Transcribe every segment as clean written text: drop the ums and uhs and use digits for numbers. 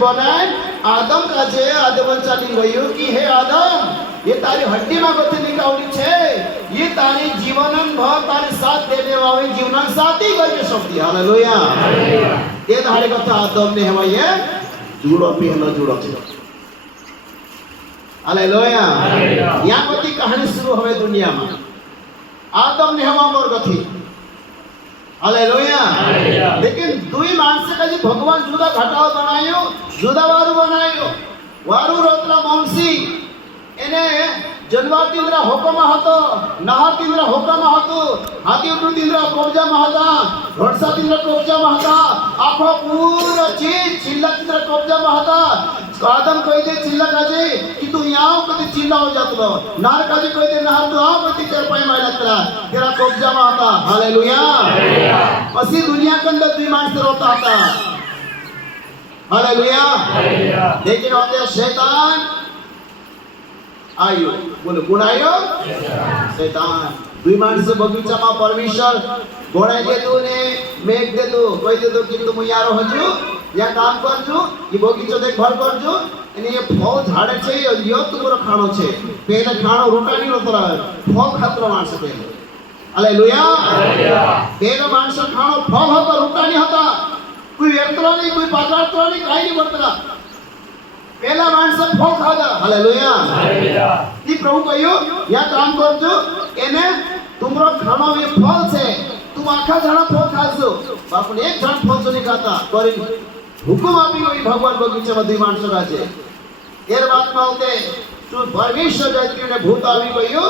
बनाए आदम का जे आदम चाली गयो कि हे आदम ये तारी हड्डी में गति निकाली छे ये तारी जीवनन भर तारी साथ देने वाले जीवनन साथी करके शक्ति हालेलुया ये धारे कथा आदम ने हवा ये जुड़ो पहला जुड़ो छे हालेलुया यहाँ गति कहानी शुरू हुए दुनिया में आदम ने हवा मोर गति हालेलुया लेकिन दुई मानस का जी भगवान जुदा घटाव बनायो जुदा वारू बनायो वारू रोतला मंसी एने जन्मातींद्र हुकम हतो नहातींद्र हुकम हतो हातीतींद्र कब्जा महता घोड़सातींद्र कब्जा महता आखो पूरा चीज चिल्लातींद्र कब्जा महता आदम कह दे चिल्ला काजे कि तू यहाँ कभी चिल्ला हो जातो नार काजे कह दे नार तू आओ कभी कर पाए मायला तेरा कब्जा महता हालेलुया असी दुनिया के अंदर दुई मानस रोता था हालेलुया लेकिन होते शैतान आयो बोलो कौन आयो शैतान दुई मानस बगीचा में परमेश्वर घोड़ा दे दो ने मेघ दे दो कह दे दो कि तुम यारो हजू या काम करजो ये बगीचो देखभाल करजो અને એ ફળ ઝાડે છે યો તમારો ખાણો છે પહેલા ખાણો રોટાની નતો આવે ફળ ખાતરો માણસ પહેલો હાલેલુયા પહેલો માણસ ખાણો ફળ હતો રોટાની હતા કોઈ વેતરો નહીં કોઈ પાત્રાતો નહીં કાઈ નહીં વર્તલા પહેલા માણસ ફળ ખાધા હાલેલુયા ઈ પ્રભુ કહ્યું યા કામ કરજો એને તમારો ખાણો એ ફળ છે तुम आखा झाड़ा फल खाजो बापने एक झाड़ फल तो नहीं खाता करी हुकुम आपी कोई भगवान बगीचा में दुई मानस राजे एर बात में होते तू परमेश्वर जाति ने भूत आवी कहियो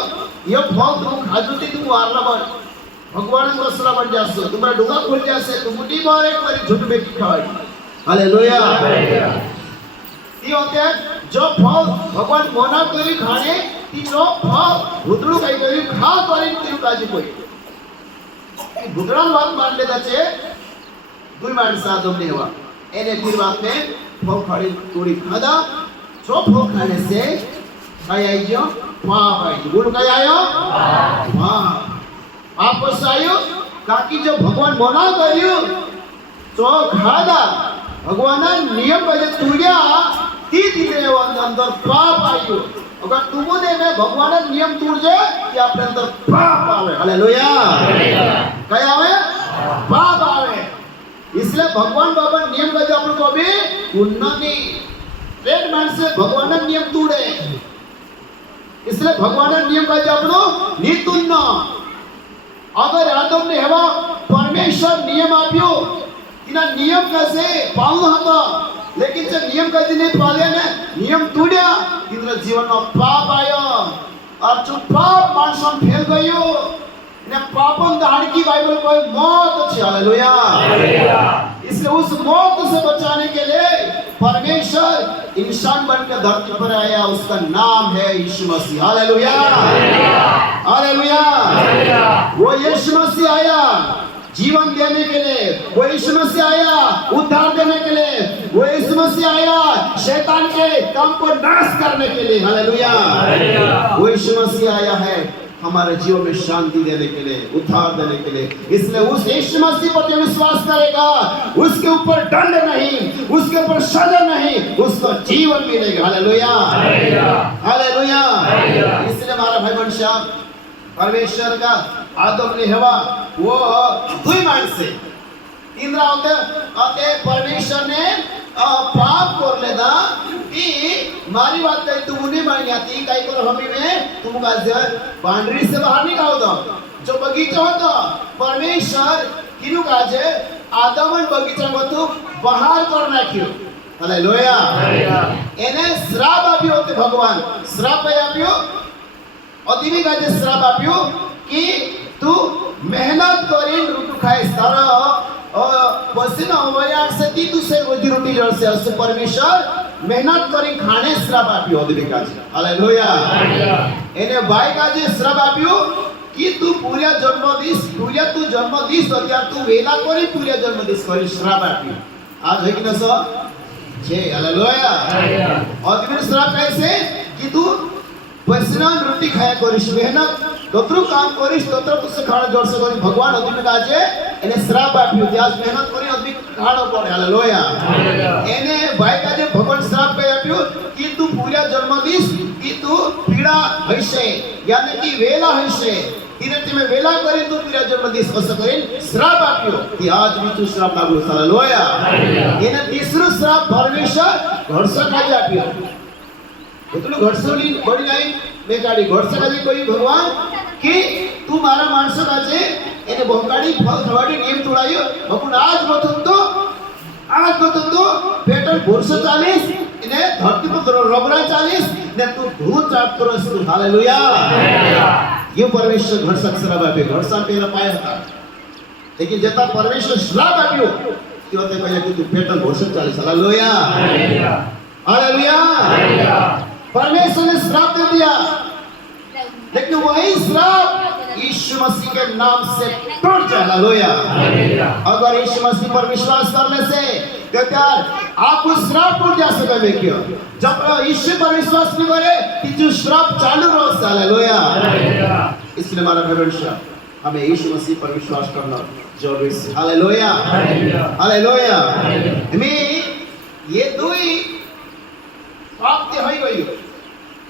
ये फल तुम खाजो ती तुम वारला बन भगवान मसला बन जासो तुम्हारा डुगा खुल जासे तुम मुट्ठी मारे करी झूठ बेकी खाई हालेलुया ती होते जो फल भगवान मना करी खाने ती जो फल भूतड़ू कई करी खा करी ती काजी कोई भूतड़ा बात मान लेता छे दुई मानस आदम ने हुआ एने फिर बात में फल खाड़ी तोड़ी खादा जो फल खाने से काय आई जो पाप आई बोल काय आयो पाप आयो काकी जो भगवान मना करियो तो खादा भगवान नियम बजे तुड़िया ती दिले अंदर पाप आयो अगर तुमने में भगवान नियम तोड़ जाए कि आपने अंदर पाप आवे हालेलुया क्या आवे पाप आवे इसलिए भगवान बाबा नियम का जो अपन को भी उन्नति एक मान से भगवान नियम तोड़े इसलिए भगवान नियम का जो अपनो नीतुन्न अगर आदम ने हवा परमेश्वर नियम आप्यो इना नियम कैसे पालन होता लेकिन जब नियम का नहीं पाले ने नियम तोड़िया इधर जीवन में पाप आयो और जो पाप मानसन फैल गयो ने पापन दाढ़ की बाइबल कोई मौत अच्छी हालेलुया इसलिए उस मौत से बचाने के लिए परमेश्वर इंसान बनकर धरती पर आया उसका नाम है यीशु मसीह हालेलुया हालेलुया वो यीशु मसीह आया जीवन देने के लिए वो यीशु मसीह आया उद्धार देने के लिए वो यीशु मसीह आया शैतान के काम को नाश करने के लिए हालेलुया वो यीशु मसीह आया है हमारे जीवन में शांति देने के लिए उद्धार देने के लिए इसलिए उस यीशु मसीह पर जो विश्वास करेगा उसके ऊपर दंड नहीं उसके ऊपर सजा नहीं उसको जीवन मिलेगा हालेलुया हालेलुया इसलिए हमारा भाई मनुष्य परमेश्वर का आदम ने हवा वो दुई मानस से इंद्रा होते परमेश्वर ने पाप कर लेदा कि मारी बात कही तुम नहीं मान जाती कई को हमी में तुम का बाउंड्री से बाहर निकाल दो जो बगीचा होता परमेश्वर किनु काजे आदमन बगीचा को तू बाहर करना क्यों हालेलुया एने श्राप आप्यो होते भगवान श्राप आप्यो अदिमी काजे श्राप आप्यो कि तू मेहनत करीन रोटी खाए सारा पसीना होया से ती तू से रोटी जड़ से अस परमेश्वर मेहनत करी खाने श्राप आप्यो अदिमी काजे हालेलुया एने भाई काजे श्राप आप्यो कि तू पूरा जन्मदिस अत्यार तू वेला करी पूरा जन्मदिस करी श्राप आप्यो आज है कि न सो छे हालेलुया अदिमी श्राप कैसे कि तू पसीना रोटी खाया करिस मेहनत दोतरु काम करिस दोतर तुसे खाना जोर से करी भगवान अदिमी काजे एने श्राप आप्यो त्याज मेहनत करी अदिमी खाना पड़े हालेलुया एने भाई काजे मतीस कि तू पीड़ा हईसे यानी कि वेला हईसे तिने તમે વેલા કરી તું પીડા જન્મદિવસ અસર કરીને શ્રાપ આપ્યો કે આજ બીજું શ્રાપ લાગુ હાલેલુયા એને ત્રીસરો શ્રાપ પરમેશ્વર ઘરસકાજે આપ્યો એટલું ઘરસોલી બળી જાય બેકાડી ઘરસકાજે કોઈ ભગવાન કે તું મારા માણસો કાજે એને ભોકાડી ફળ ખવાડી નિયમ તોડાયો ભગવાન આજ બતું તો પેટર 440 ने धरती पर रबरा 40 ने तू धूल चाप करो तू हालेलुया ये परमेश्वर घरसक श्राप आपे घरसा पेला पाया था लेकिन जता परमेश्वर श्राप आप्यो त्यो ते कहले कि तू पेटर 440 हालेलुया हालेलुया परमेश्वर ने श्राप दे दिया लेकिन वही श्राप यीशु मसीह के नाम से टूट जाए हालेलुया अगर यीशु मसीह पर विश्वास करने से क्या आप उस श्राप टूट जा सके क्यों जब यीशु पर विश्वास नहीं करे कि जो श्राप चालू रहो हालेलुया इसलिए हमारा भरोसा हमें यीशु मसीह पर विश्वास करना जरूरी है हालेलुया हालेलुया हमें ये दो ही प्राप्ति हो गई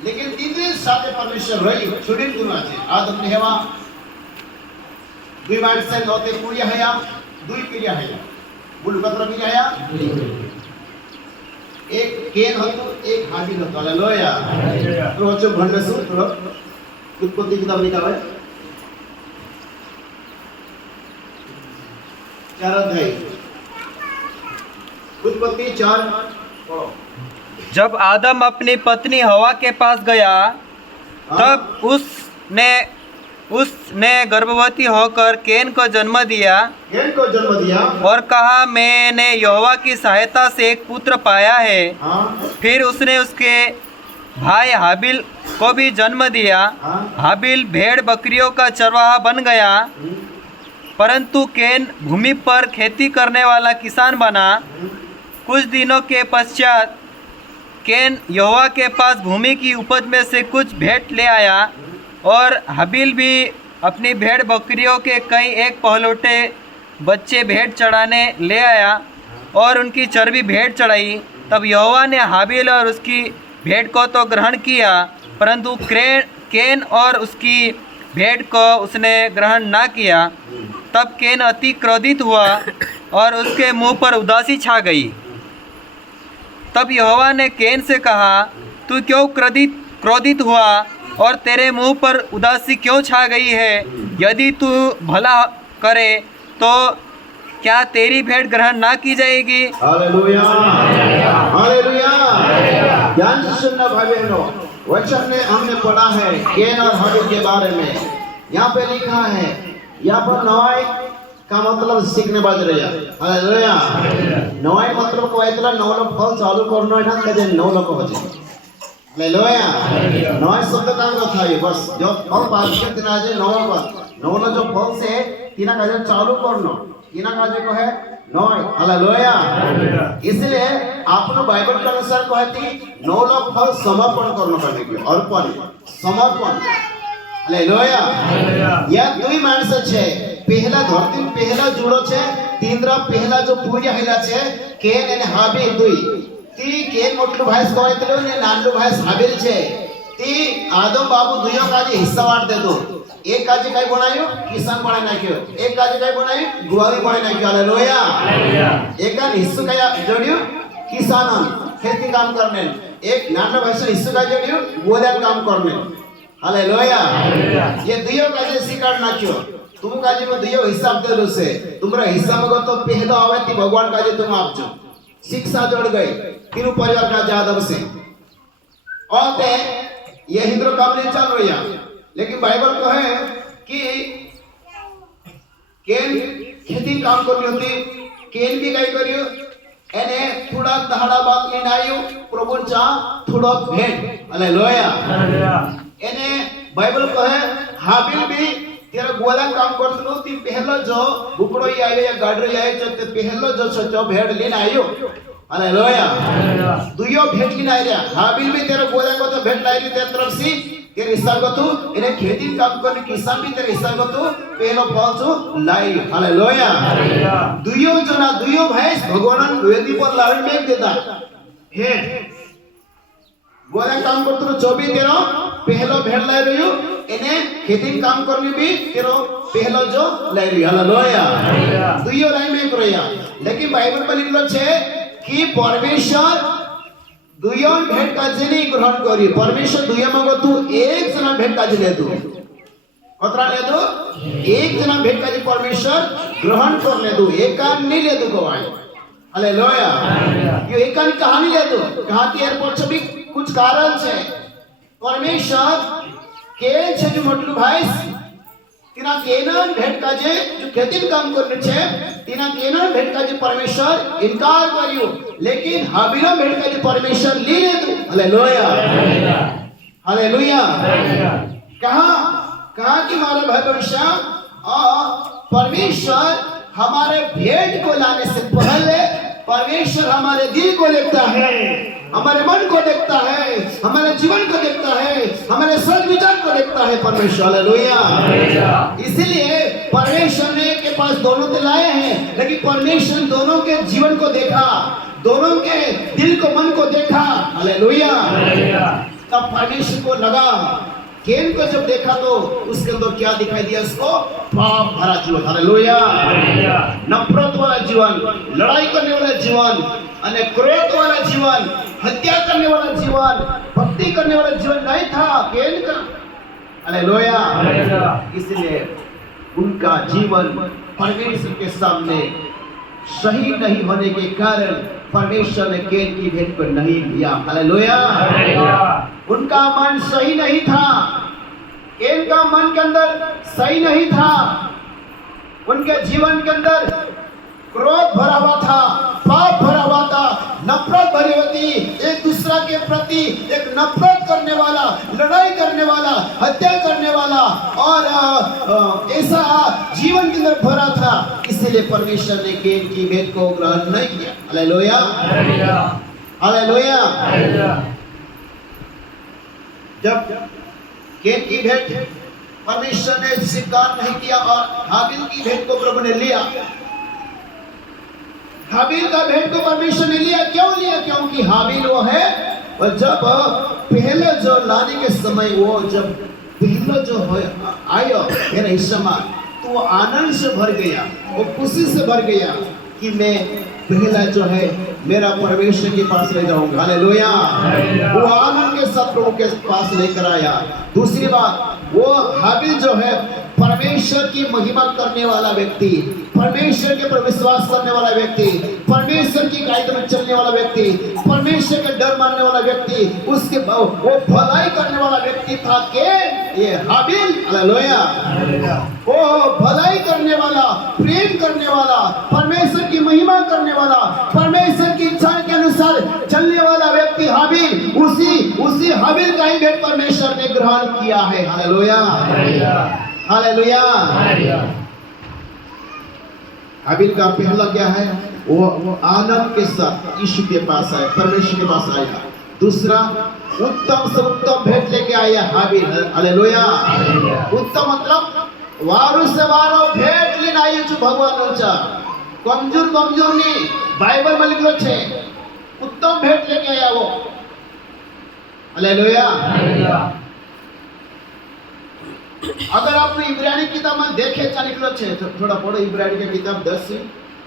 लेकिन तीसरे साथे परमेश्वर रही छुड़िन गुना छे आदम ने हेवा दुई माणसे होते पूर्या हया दुई पीरिया हया बोल कतरा पीरिया हया एक केन હતો એક હાબીલ હતો હાલેલુયા રોજ ભણશું થોડો उत्पत्ति किताब निकाले 4 अध्याय उत्पत्ति 4 पढ़ो जब आदम अपनी पत्नी हवा के पास गया तब उसने गर्भवती होकर केन को जन्म दिया और कहा मैंने यहोवा की सहायता से एक पुत्र पाया है। फिर उसने उसके भाई हाबिल को भी जन्म दिया। हाबिल भेड़ बकरियों का चरवाहा बन गया परंतु केन भूमि पर खेती करने वाला किसान बना। कुछ दिनों के पश्चात केन यहोवा के पास भूमि की उपज में से कुछ भेंट ले आया और हाबिल भी अपनी भेड़ बकरियों के कई एक पहलौठे बच्चे भेंट चढ़ाने ले आया और उनकी चर्बी भेंट चढ़ाई। तब यहोवा ने हाबिल और उसकी भेंट को तो ग्रहण किया परंतु केन और उसकी भेंट को उसने ग्रहण ना किया। तब केन अति क्रोधित हुआ और उसके मुंह पर उदासी छा गई। तब यहोवा ने केन से कहा तू क्यों क्रोधित हुआ और तेरे मुंह पर उदासी क्यों छा गई है? यदि तू भला करे तो क्या तेरी भेंट ग्रहण ना की जाएगी? हालेलुया हालेलुया ध्यान से सुनना भाई बहनों वचन में हमने पढ़ा है केन और हाबिल के बारे में। यहाँ पे लिखा है यहाँ पर नवाई का मतलब सीखने बाज रहा हालेलुया नवाई मतलब को इतना नवलो फल चालू करना है ना कदे नवलो को हो जाए हालेलुया नवाई शब्द का था ये बस जो फल पास के तिना जे नवलो जो फल से तिना कदे चालू करना तिना काजे को है नवाई हालेलुया इसलिए आपनो बाइबल के अनुसार कहती नवलो फल समर्पण करना करने के अर्पण समर्पण हालेलुया या दुई माणस छे पहला धरती पहला जुड़ो छे तीनरा पहला जो पूर्या हैला छे केन અને હાબીલ दुई ती केन मोटलो भाई कहतलो ने नानलो भाई हाबिल छे ती आदम बाबू दुयो काजे हिस्सा वाट दे दो एक काजे काय बनायो किसान बनाई नाख्यो एक काजे काय बनाई गुवारी बनाई नाख्यो हालेलुया एका हिस्सा काय जोड्यो किसान खेती काम करने एक नानलो भाई से हिस्सा काय जोड्यो गोदाम काम करने हालेलुया ये दुयो काजे स्वीकार नाख्यो तुम काजे में दियो हिसाब दे दो से तुम्हारा हिसाब को तो पहला आवे ती भगवान काजे तुम आपजो शिक्षा जोड़ गई तीनों परिवार का जादव से और ते ये हिंद्रो काम नहीं चल रही है लेकिन बाइबल को है कि केन खेती काम करनी होती केन भी काय करियो एने थोड़ा दहाड़ा बात में नायो प्रभु चा थोड़ा भेंट हालेलुया एने बाइबल को है हाबिल भी तेरा गोला काम करतलो ती पहला जो बुकड़ो ही आयो या गाडरो आयो जो ते पहला जो सचो भेड़ लेन आयो हालेलुया दुयो भेड़ लेन आया हाबिल भी तेरा गोला को तो भेड़ लाई तेरे तरफ से तेरे हिस्सा को तू इन्हें खेती काम करने किसान भी तेरे हिस्सा को तू पहलो फल जो लाई हालेलुया दुयो जना दुयो भाई भगवान वेदी पर लावी में देता भेड़ गोरा काम करतो जो भी तेरो पहलो भेड़ ले रही हो इन्हें खेती काम करनी भी तेरो पहलो जो ले रही हालेलुया दुइयो लाइन में करोया लेकिन बाइबल में लिखलो छे कि परमेश्वर दुइयो भेड़ काजे नहीं ग्रहण करी परमेश्वर दुइयो मगो तू एक जना भेड़ काजे ले दू कतरा ले दू एक जना भेड़ काजे परमेश्वर ग्रहण कर ले दू एकान नहीं ले दू गवाई हालेलुया ये एकान कहानी ले दू कहा कि एयरपोर्ट से भी कुछ कारण से परमेश्वर के छे जो मोटलू भाई तिना केना भेट काजे जो खेती काम करने छे तिना केना भेट काजे परमेश्वर इनकार करियो लेकिन हाबिला भेट काजे परमेश्वर ली ले दू हालेलुया हालेलुया कहा कि हमारे भाई भविष्य परमेश्वर हमारे भेंट को लाने से पहले परमेश्वर हमारे दिल को देखता है हमारे मन को देखता है हमारे जीवन को देखता है हमारे सोच विचार को देखता है परमेश्वर हालेलुया इसीलिए परमेश्वर ने के पास दोनों तो लाए हैं लेकिन परमेश्वर दोनों के जीवन को देखा दोनों के दिल को मन को देखा हालेलुया तब परमेश्वर को लगा केन को जब देखा तो उसके अंदर क्या दिखाई दिया उसको पाप भरा जीवन हालेलुया नफरत वाला जीवन लड़ाई करने वाला जीवन अने क्रोध वाला जीवन हत्या करने वाला जीवन भक्ति करने वाला जीवन नहीं था केन का हालेलुया इसलिए उनका जीवन परमेश्वर के सामने सही नहीं होने के कारण परमेश्वर ने केन की भेंट को नहीं लिया हालेलुया उनका मन सही नहीं था केन का मन के अंदर सही नहीं था उनके जीवन के अंदर क्रोध भरा हुआ था पाप भरा हुआ था नफरत भरी होती एक दूसरा के प्रति एक नफरत करने वाला लड़ाई करने वाला हत्या करने वाला और ऐसा जीवन के अंदर भरा था इसलिए परमेश्वर ने केन की भेंट को ग्रहण नहीं किया हालेलुया हालेलुया जब केन की भेंट परमेश्वर ने स्वीकार नहीं किया और हाबिल की भेंट को प्रभु ने लिया हाबिल का भेंट को परमेश्वर ने लिया क्योंकि हाबिल वो है और जब पहले जो लाने के समय वो जब पहले जो आयो मेरा हिस्सा तो वो आनंद से भर गया वो खुशी से भर गया कि मैं पहला जो है मेरा परमेश्वर के पास ले जाऊंगा हालेलुया वो आनंद के साथ प्रभु के पास लेकर आया दूसरी बात वो हाबिल जो है परमेश्वर की महिमा करने वाला व्यक्ति परमेश्वर के पर विश्वास करने वाला व्यक्ति परमेश्वर की कायदे में चलने वाला व्यक्ति परमेश्वर के डर मानने वाला व्यक्ति उसके वो भलाई करने वाला व्यक्ति था के ये हाबिल हालेलुया वो भलाई करने वाला प्रेम करने वाला परमेश्वर की महिमा करने वाला परमेश्वर की इच्छा के अनुसार चलने वाला व्यक्ति हाबिल उसी हाबिल का ही भेंट परमेश्वर ने ग्रहण किया है हालेलुया हालेलुया हाबिल का पहला क्या है वो आनंद के साथ यीशु के पास आया परमेश्वर के पास आया दूसरा उत्तम से उत्तम भेंट लेके आया हाबिल हालेलुया उत्तम मतलब वारु से वारो भेंट लेने आयो जो भगवान ऊंचा कमजोर नहीं बाइबल में लिखलो छे उत्तम भेंट लेके आया वो हालेलुया अगर आपने इब्रानी किताब में देखे लिखलो छे थोड़ा पढ़ो इब्रानी की किताब 10